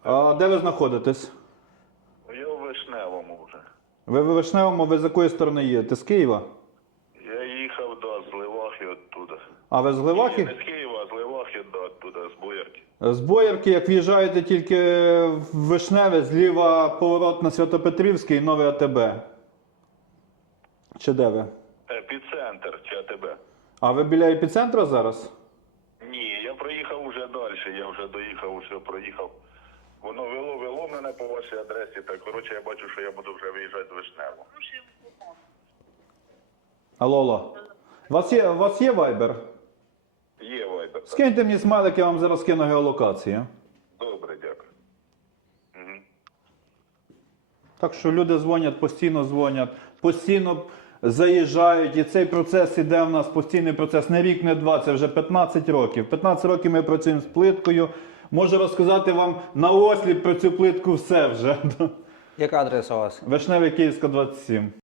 А де ви знаходитесь? Я в Вишневому вже. Ви в Вишневому, ви з якої сторони їдете? З Києва? Я їхав з Левахи оттуда. А ви з Ні, Левахи? не з Києва, а з Левахи оттуда, з Боярки. З Боярки, як в'їжджаєте тільки в Вишневе, зліва поворот на Святопетрівський, нове АТБ. Чи де ви? Епіцентр чи АТБ? А ви біля епіцентру зараз? Ні, я проїхав уже далі, я вже доїхав, усе проїхав. Воно вело мене по вашій адресі, так, коротше, я бачу, що я буду вже виїжджати з Вишневого. Алло. У вас є вайбер? Є вайбер. так. Скиньте мені смайлик, я вам зараз скину геолокації. Добре, дякую. Угу. Так що люди дзвонять, постійно заїжджають, і цей процес іде в нас, постійний процес, не рік, не два, це вже 15 років. 15 років ми працюємо з плиткою. Можу розказати вам наосліп про цю плитку все вже. Яка адреса у вас? Вишневий, Київська, 27.